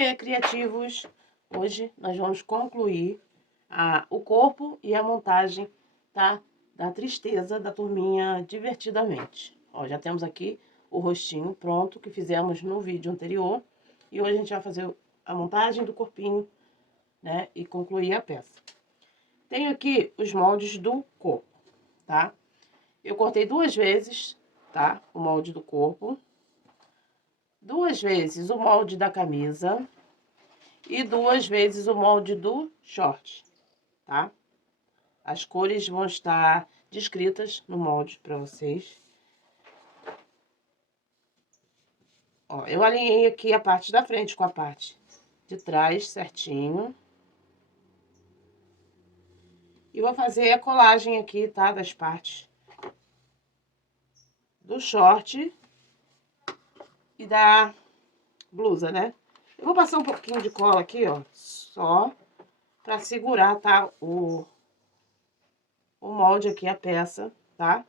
Oiê, criativos! Hoje nós vamos concluir o corpo e a montagem, tá? Da tristeza da turminha Divertidamente. Ó, já temos aqui o rostinho pronto, que fizemos no vídeo anterior. E hoje a gente vai fazer a montagem do corpinho, né? E concluir a peça. Tenho aqui os moldes do corpo, tá? Eu cortei 2 vezes, tá? O molde do corpo. 2 vezes o molde da camisa. E 2 vezes o molde do short, tá? As cores vão estar descritas no molde para vocês. Ó, eu alinhei aqui a parte da frente com a parte de trás certinho. E vou fazer a colagem aqui, tá? Das partes do short e da blusa, né? Eu vou passar um pouquinho de cola aqui, ó, só pra segurar, tá? O molde aqui, a peça, tá?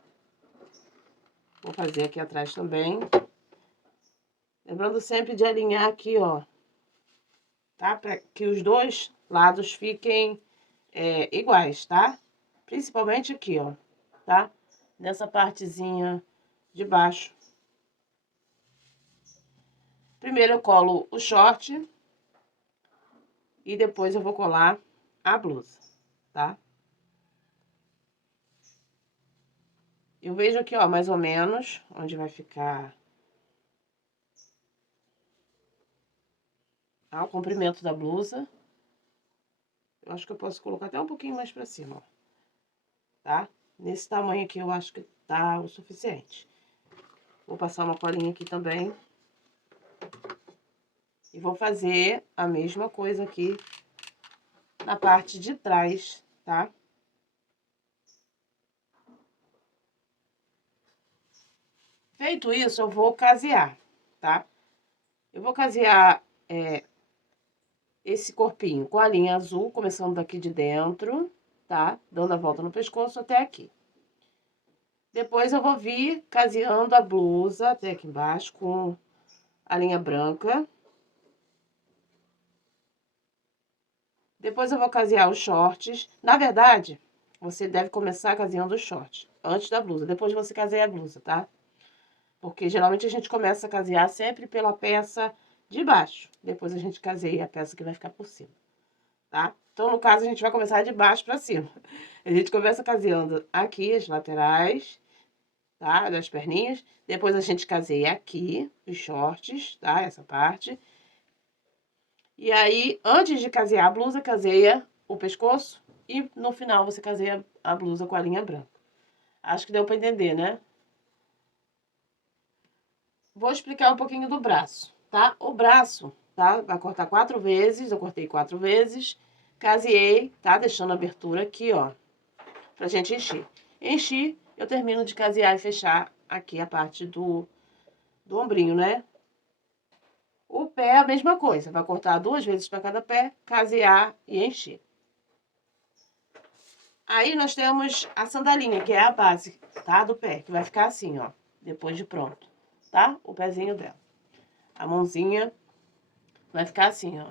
Vou fazer aqui atrás também. Lembrando sempre de alinhar aqui, ó, tá? Pra que os dois lados fiquem iguais, tá? Principalmente aqui, ó, tá? Nessa partezinha de baixo. Primeiro eu colo o short e depois eu vou colar a blusa, tá? Eu vejo aqui, ó, mais ou menos onde vai ficar o comprimento da blusa. Eu acho que eu posso colocar até um pouquinho mais pra cima, ó, tá? Nesse tamanho aqui eu acho que tá o suficiente. Vou passar uma colinha aqui também. E vou fazer a mesma coisa aqui na parte de trás, tá? Feito isso, eu vou casear, tá? Eu vou casear esse corpinho com a linha azul, começando daqui de dentro, tá? Dando a volta no pescoço até aqui. Depois eu vou vir caseando a blusa até aqui embaixo com a linha branca. Depois eu vou casear os shorts. Na verdade, você deve começar caseando os shorts antes da blusa. Depois você caseia a blusa, tá? Porque geralmente a gente começa a casear sempre pela peça de baixo. Depois a gente caseia a peça que vai ficar por cima, tá? Então, no caso, a gente vai começar de baixo pra cima. A gente começa caseando aqui as laterais, tá? Das perninhas. Depois a gente caseia aqui os shorts, tá? Essa parte. E aí, antes de casear a blusa, caseia o pescoço. E no final você caseia a blusa com a linha branca. Acho que deu pra entender, né? Vou explicar um pouquinho do braço, tá? O braço, tá? Vai cortar 4 vezes, eu cortei 4 vezes. Caseei, tá? Deixando a abertura aqui, ó, pra gente encher. Enchi, eu termino de casear e fechar aqui a parte do ombrinho, né? O pé é a mesma coisa, vai cortar 2 vezes pra cada pé, casear e encher. Aí, nós temos a sandalinha, que é a base, tá? Do pé, que vai ficar assim, ó, depois de pronto, tá? O pezinho dela. A mãozinha vai ficar assim, ó,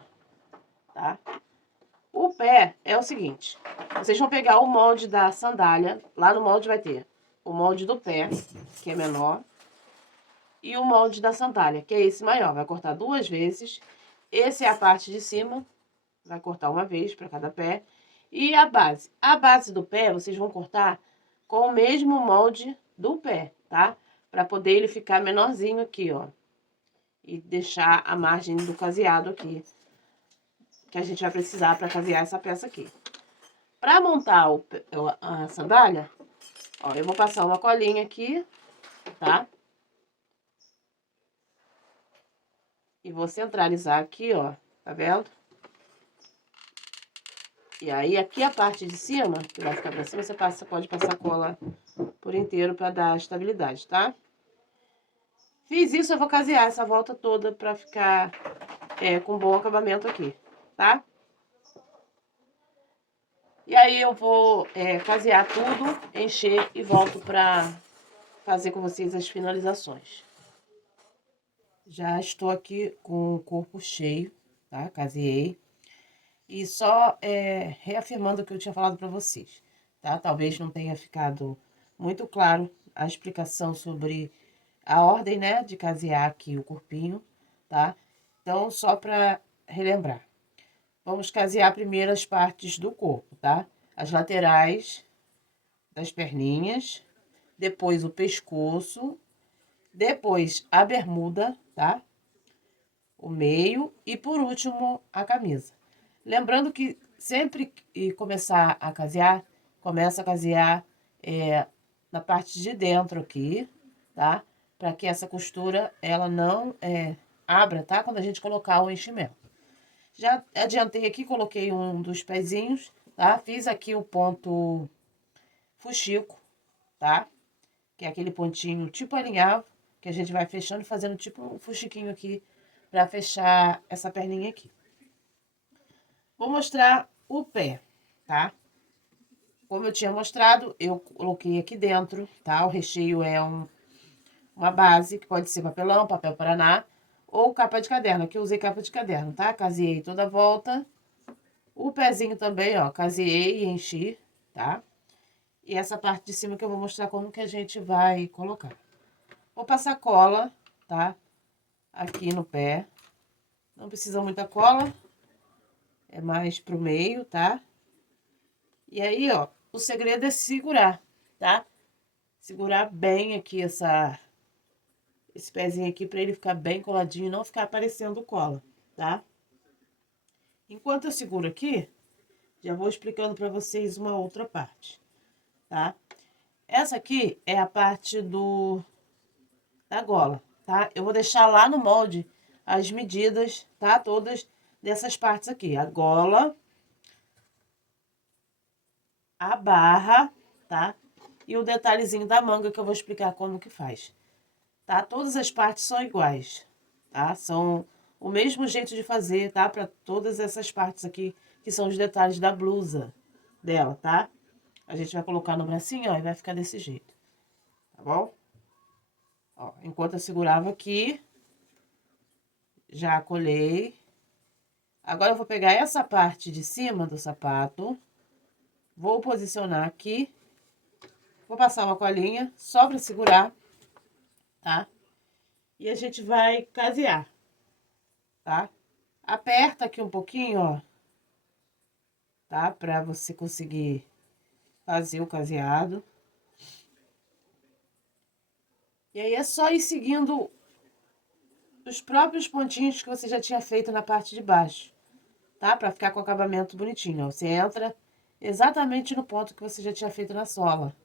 tá? O pé é o seguinte, vocês vão pegar o molde da sandália, lá no molde vai ter o molde do pé, que é menor, e o molde da sandália, que é esse maior, vai cortar 2 vezes. Esse é a parte de cima, vai cortar uma vez para cada pé. E a base do pé, vocês vão cortar com o mesmo molde do pé, tá? Para poder ele ficar menorzinho aqui, ó. E deixar a margem do caseado aqui, que a gente vai precisar para casear essa peça aqui. Para montar a sandália, ó, eu vou passar uma colinha aqui, tá? E vou centralizar aqui, ó, tá vendo? E aí, aqui a parte de cima, que vai ficar pra cima, você pode passar cola por inteiro pra dar estabilidade, tá? Fiz isso, eu vou casear essa volta toda pra ficar com bom acabamento aqui, tá? E aí, eu vou casear tudo, encher e volto pra fazer com vocês as finalizações. Já estou aqui com o corpo cheio, tá? Caseei. E só reafirmando o que eu tinha falado para vocês, tá? Talvez não tenha ficado muito claro a explicação sobre a ordem, né, de casear aqui o corpinho, tá? Então, só para relembrar. Vamos casear primeiro as partes do corpo, tá? As laterais das perninhas, depois o pescoço, depois a bermuda, tá? O meio e por último a camisa. Lembrando que sempre que começar a casear, começa a casear na parte de dentro aqui, tá? Para que essa costura ela não abra, tá? Quando a gente colocar o enchimento. Já adiantei aqui, coloquei um dos pezinhos, tá? Fiz aqui o ponto fuxico, tá? Que é aquele pontinho tipo alinhavo, que a gente vai fechando e fazendo tipo um fuxiquinho aqui para fechar essa perninha aqui. Vou mostrar o pé, tá? Como eu tinha mostrado, eu coloquei aqui dentro, tá? O recheio é uma base, que pode ser papelão, papel paraná, ou capa de caderno. Aqui eu usei capa de caderno, tá? Caseei toda a volta. O pezinho também, ó, caseei e enchi, tá? E essa parte de cima que eu vou mostrar como que a gente vai colocar. Vou passar cola, tá? Aqui no pé. Não precisa muita cola. É mais pro meio, tá? E aí, ó, o segredo é segurar, tá? Segurar bem aqui esse pezinho aqui pra ele ficar bem coladinho e não ficar aparecendo cola, tá? Enquanto eu seguro aqui, já vou explicando pra vocês uma outra parte, tá? Essa aqui é a parte da gola, tá? Eu vou deixar lá no molde as medidas, tá? Todas dessas partes aqui. A gola, a barra, tá? E o detalhezinho da manga que eu vou explicar como que faz, tá? Todas as partes são iguais, tá? São o mesmo jeito de fazer, tá? Pra todas essas partes aqui, que são os detalhes da blusa dela, tá? A gente vai colocar no bracinho, ó, e vai ficar desse jeito, tá bom? Ó, enquanto eu segurava aqui, já colhei. Agora eu vou pegar essa parte de cima do sapato, vou posicionar aqui, vou passar uma colinha só pra segurar, tá? E a gente vai casear, tá? Aperta aqui um pouquinho, ó, tá? Pra você conseguir fazer o caseado. E aí é só ir seguindo os próprios pontinhos que você já tinha feito na parte de baixo, tá? Pra ficar com o acabamento bonitinho, ó. Você entra exatamente no ponto que você já tinha feito na sola.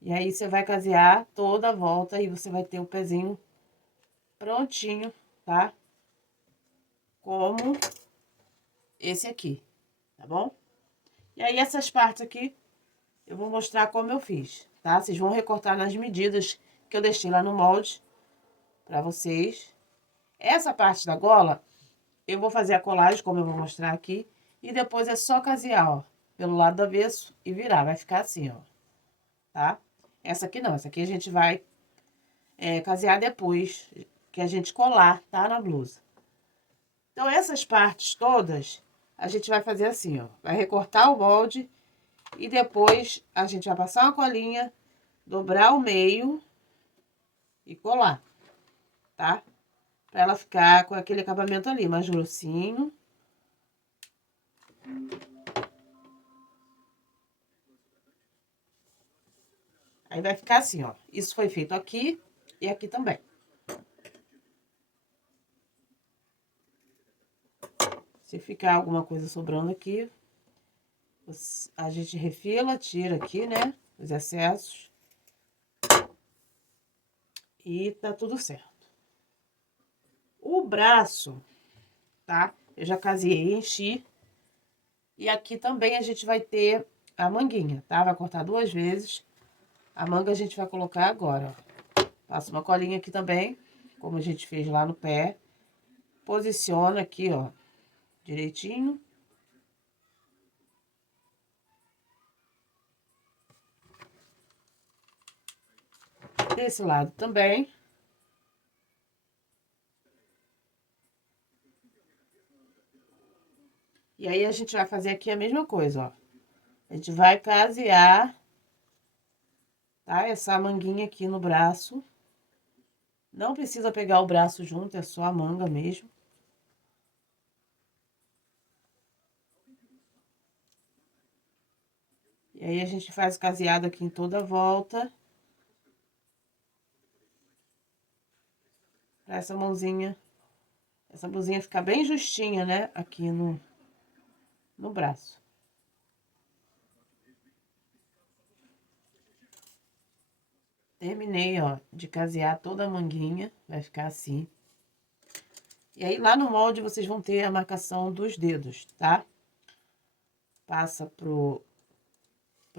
E aí, você vai casear toda a volta e você vai ter o pezinho prontinho, tá? Como esse aqui, tá bom? E aí, essas partes aqui, eu vou mostrar como eu fiz, tá? Vocês vão recortar nas medidas que eu deixei lá no molde pra vocês. Essa parte da gola, eu vou fazer a colagem, como eu vou mostrar aqui. E depois é só casear, ó, pelo lado do avesso e virar. Vai ficar assim, ó, tá? Essa aqui não, essa aqui a gente vai casear depois que a gente colar, tá? Na blusa. Então, essas partes todas, a gente vai fazer assim, ó. Vai recortar o molde e depois a gente vai passar uma colinha, dobrar o meio e colar, tá? Pra ela ficar com aquele acabamento ali, mais grossinho. Aí vai ficar assim, ó. Isso foi feito aqui e aqui também. Se ficar alguma coisa sobrando aqui, a gente refila, tira aqui, né? Os excessos. E tá tudo certo. O braço, tá? Eu já caseei e enchi. E aqui também a gente vai ter a manguinha, tá? Vai cortar 2 vezes. A manga a gente vai colocar agora, ó. Passa uma colinha aqui também, como a gente fez lá no pé. Posiciona aqui, ó, direitinho. Desse lado também. E aí, a gente vai fazer aqui a mesma coisa, ó. A gente vai casear, tá? Essa manguinha aqui no braço. Não precisa pegar o braço junto, é só a manga mesmo. E aí, a gente faz caseado aqui em toda a volta. Pra essa mãozinha ficar bem justinha, né? Aqui no braço. Terminei, ó, de casear toda a manguinha, vai ficar assim. E aí, lá no molde, vocês vão ter a marcação dos dedos, tá? Passa pro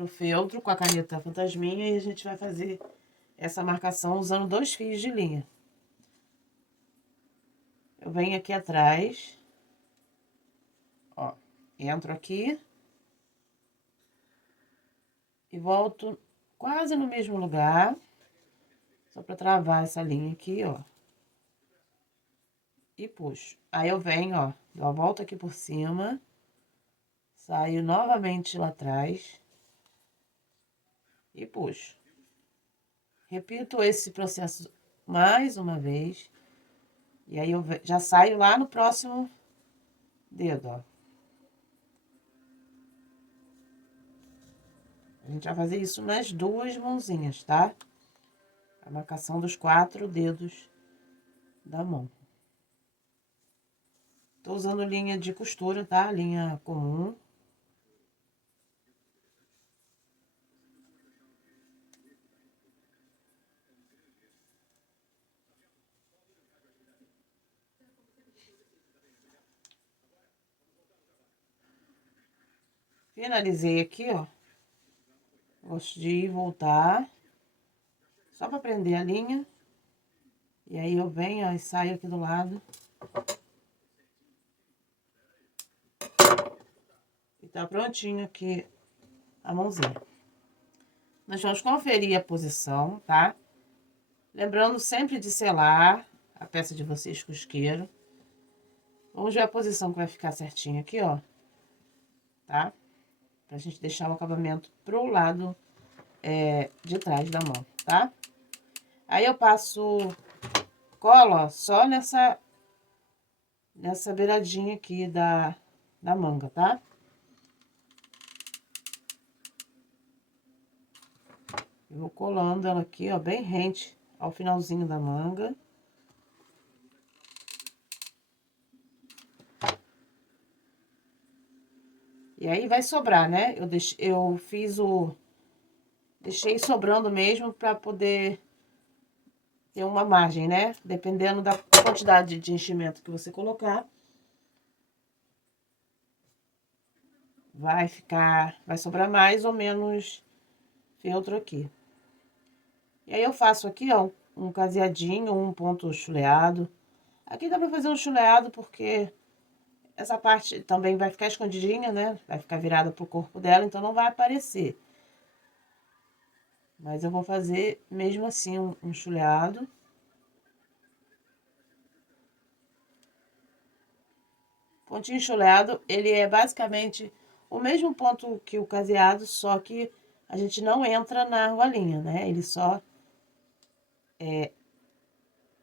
feltro com a caneta fantasminha e a gente vai fazer essa marcação usando 2 fios de linha. Eu venho aqui atrás, ó, entro aqui e volto quase no mesmo lugar, só pra travar essa linha aqui, ó. E puxo. Aí eu venho, ó, dou a volta aqui por cima, saio novamente lá atrás e puxo. Repito esse processo mais uma vez. E aí eu já saio lá no próximo dedo, ó. A gente vai fazer isso nas 2 mãozinhas, tá? A marcação dos 4 dedos da mão. Tô usando linha de costura, tá? Linha comum. Finalizei aqui, ó. Gosto de ir e voltar. Só pra prender a linha. E aí eu venho, ó, e saio aqui do lado. E tá prontinho aqui a mãozinha. Nós vamos conferir a posição, tá? Lembrando sempre de selar a peça de vocês com isqueiro. Vamos ver a posição que vai ficar certinho aqui, ó. Tá? Pra gente deixar o acabamento pro lado de trás da mão, tá? Aí eu passo cola, ó, só nessa beiradinha aqui da manga, tá? Eu vou colando ela aqui, ó, bem rente ao finalzinho da manga. E aí vai sobrar, né? Eu fiz deixei sobrando mesmo pra poder ter uma margem, né? Dependendo da quantidade de enchimento que você colocar. Vai sobrar mais ou menos feltro aqui. E aí eu faço aqui, ó, um caseadinho, um ponto chuleado. Aqui dá pra fazer um chuleado porque essa parte também vai ficar escondidinha, né? Vai ficar virada pro corpo dela, então não vai aparecer. Mas eu vou fazer mesmo assim um chuleado. Pontinho chuleado, ele é basicamente o mesmo ponto que o caseado, só que a gente não entra na argolinha, né? Ele só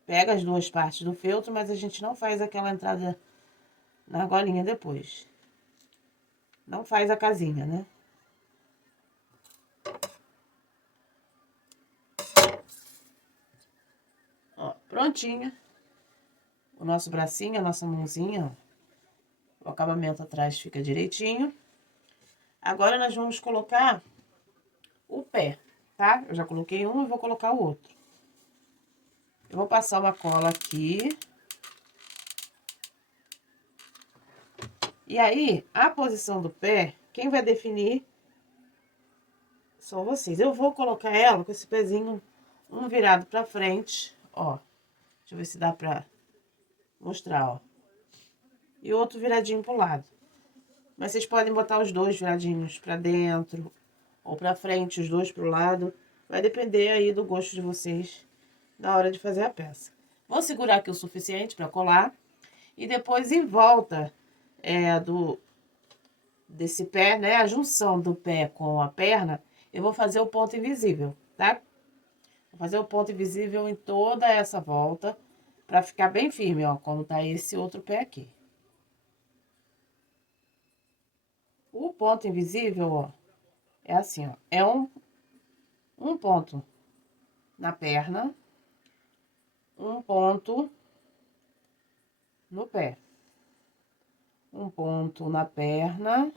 pega as 2 partes do feltro, mas a gente não faz aquela entrada na argolinha depois. Não faz a casinha, né? Ó, prontinho. O nosso bracinho, a nossa mãozinha, ó. O acabamento atrás fica direitinho. Agora, nós vamos colocar o pé, tá? Eu já coloquei um e vou colocar o outro. Eu vou passar uma cola aqui. E aí, a posição do pé, quem vai definir são vocês. Eu vou colocar ela com esse pezinho um virado pra frente, ó. Deixa eu ver se dá pra mostrar, ó. E outro viradinho pro lado. Mas vocês podem botar os 2 viradinhos pra dentro ou pra frente, os 2 pro lado. Vai depender aí do gosto de vocês na hora de fazer a peça. Vou segurar aqui o suficiente pra colar. E depois, em volta desse pé, né? A junção do pé com a perna, eu vou fazer o ponto invisível, tá? Vou fazer o ponto invisível em toda essa volta, pra ficar bem firme, ó, como tá esse outro pé aqui. O ponto invisível, ó, é assim, ó, é um ponto na perna, um ponto no pé. Um ponto na perna.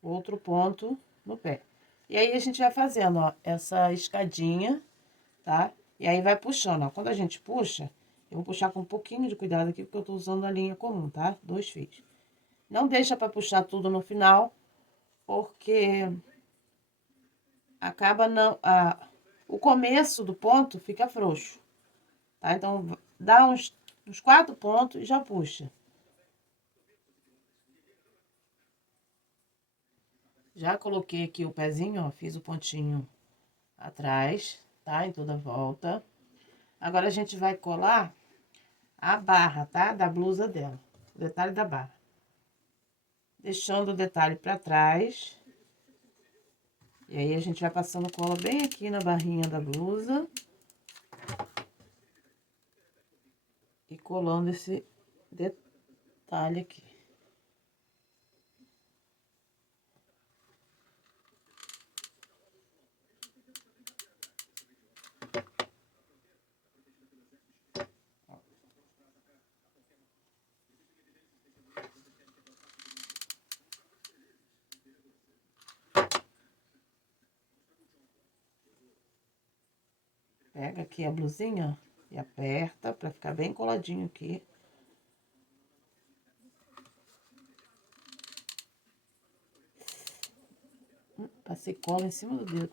Outro ponto no pé. E aí, a gente vai fazendo, ó, essa escadinha, tá? E aí, vai puxando, ó. Quando a gente puxa, eu vou puxar com um pouquinho de cuidado aqui, porque eu tô usando a linha comum, tá? 2 fios. Não deixa pra puxar tudo no final, porque acaba não... o começo do ponto fica frouxo, tá? Então, dá uns 4 pontos e já puxa. Já coloquei aqui o pezinho, ó, fiz o pontinho atrás, tá? Em toda a volta. Agora, a gente vai colar a barra, tá? Da blusa dela, o detalhe da barra. Deixando o detalhe pra trás. E aí, a gente vai passando cola bem aqui na barrinha da blusa. E colando esse detalhe aqui. Pega aqui a blusinha, ó, e aperta pra ficar bem coladinho aqui. Passei cola em cima do dedo.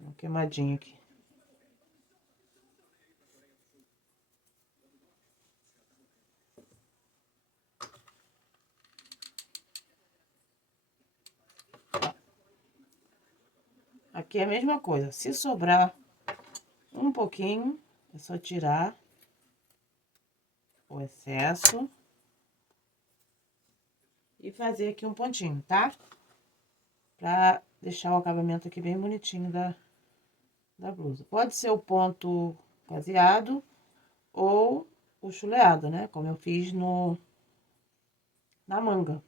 Um queimadinho aqui. Aqui é a mesma coisa. Se sobrar um pouquinho, é só tirar o excesso. E fazer aqui um pontinho, tá? Pra deixar o acabamento aqui bem bonitinho da blusa. Pode ser o ponto caseado ou o chuleado, né? Como eu fiz na manga.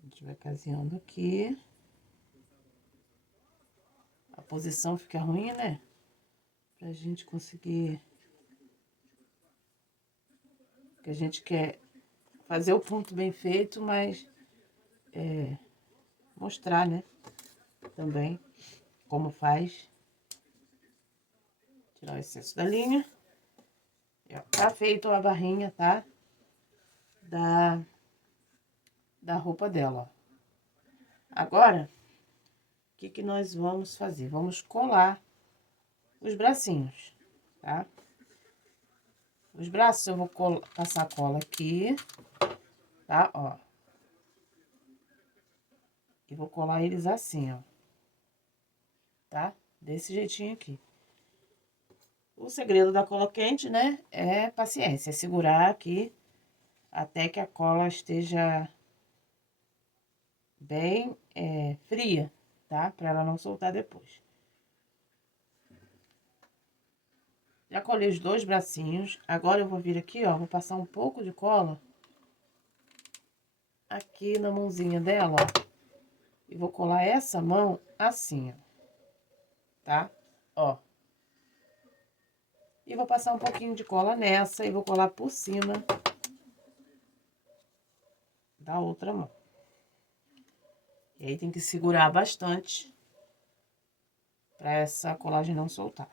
A gente vai caseando aqui. A posição fica ruim, né? Pra gente conseguir... Porque a gente quer fazer o ponto bem feito, mas... mostrar, né? Também como faz. Tirar o excesso da linha. E, ó, tá feito a barrinha, tá? Da roupa dela, ó. Agora, o que que nós vamos fazer? Vamos colar os bracinhos, tá? Os braços eu vou passar cola aqui, tá? Ó. E vou colar eles assim, ó. Tá? Desse jeitinho aqui. O segredo da cola quente, né, é paciência, é segurar aqui até que a cola esteja bem fria, tá? Pra ela não soltar depois. Já colei os 2 bracinhos. Agora eu vou vir aqui, ó, vou passar um pouco de cola aqui na mãozinha dela, ó. E vou colar essa mão assim, ó. Tá? Ó. E vou passar um pouquinho de cola nessa e vou colar por cima da outra mão. E aí, tem que segurar bastante pra essa colagem não soltar.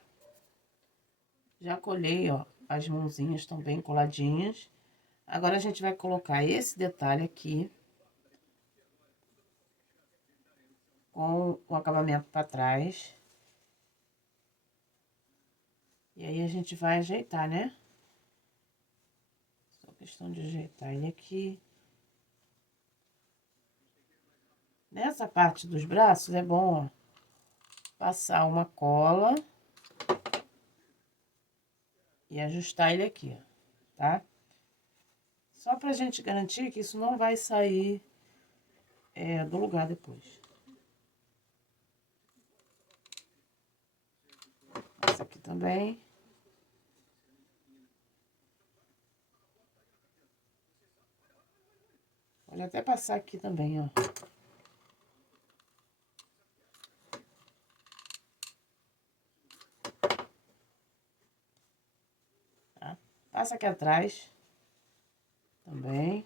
Já colei, ó, as mãozinhas estão bem coladinhas. Agora, a gente vai colocar esse detalhe aqui com o acabamento para trás. E aí a gente vai ajeitar, né? Só questão de ajeitar ele aqui. Nessa parte dos braços é bom, ó, passar uma cola e ajustar ele aqui, ó, tá? Só pra gente garantir que isso não vai sair do lugar depois. Essa aqui também. Pode até passar aqui também, ó. Tá? Passa aqui atrás também.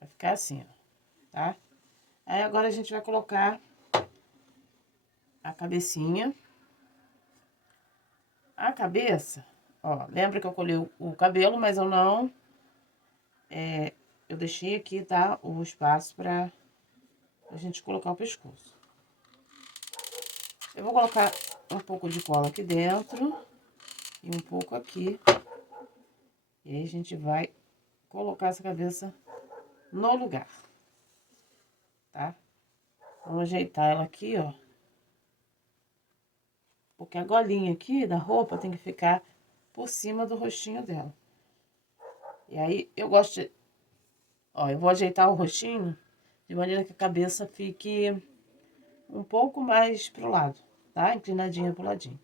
Vai ficar assim, ó, tá? Aí agora a gente vai colocar a cabecinha. A cabeça, ó, lembra que eu colhi o cabelo, mas eu não... eu deixei aqui, tá, o espaço pra a gente colocar o pescoço. Eu vou colocar um pouco de cola aqui dentro e um pouco aqui. E aí a gente vai colocar essa cabeça no lugar, tá? Vamos ajeitar ela aqui, ó. Porque a golinha aqui da roupa tem que ficar por cima do rostinho dela. E aí, eu gosto de... Ó, eu vou ajeitar o rostinho de maneira que a cabeça fique um pouco mais pro lado, tá? Inclinadinha pro ladinho.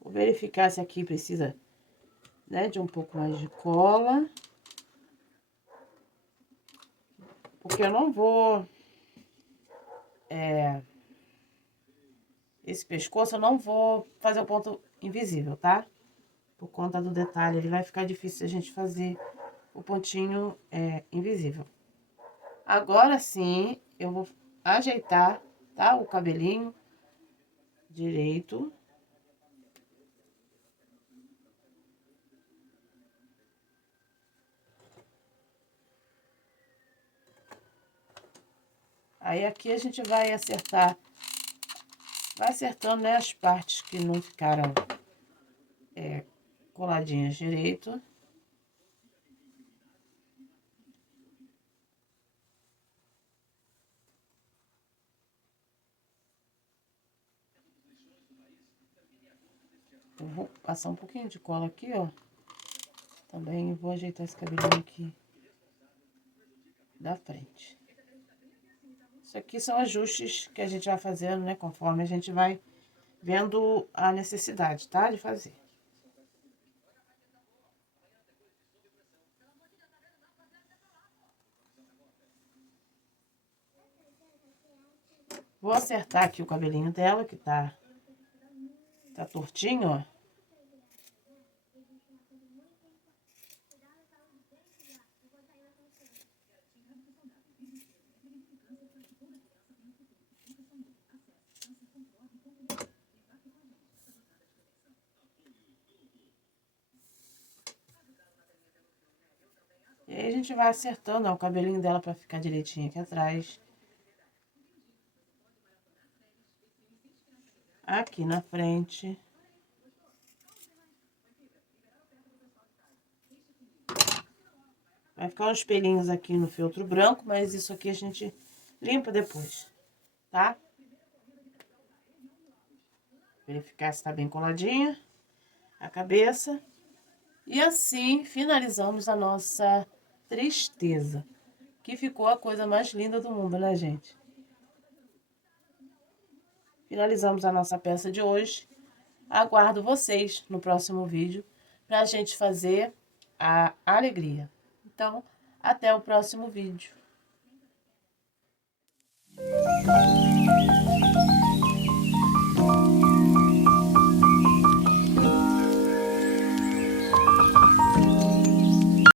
Vou verificar se aqui precisa, né, de um pouco mais de cola. Porque eu não vou... esse pescoço eu não vou fazer o ponto invisível, tá? Por conta do detalhe, ele vai ficar difícil a gente fazer o pontinho invisível. Agora sim, eu vou ajeitar, tá? O cabelinho direito. Aí aqui a gente vai acertar, vai acertando, né, as partes que não ficaram coladinhas direito. Eu vou passar um pouquinho de cola aqui, ó. Também vou ajeitar esse cabelinho aqui da frente. Isso aqui são ajustes que a gente vai fazendo, né, conforme a gente vai vendo a necessidade, tá, de fazer. Vou acertar aqui o cabelinho dela, que tá tortinho, ó. E aí a gente vai acertando, ó, o cabelinho dela pra ficar direitinho aqui atrás. Aqui na frente. Vai ficar uns pelinhos aqui no feltro branco, mas isso aqui a gente limpa depois, tá? Verificar se tá bem coladinha a cabeça. E assim finalizamos a nossa tristeza, que ficou a coisa mais linda do mundo, né, gente? Finalizamos a nossa peça de hoje. Aguardo vocês no próximo vídeo pra gente fazer a alegria. Então, até o próximo vídeo.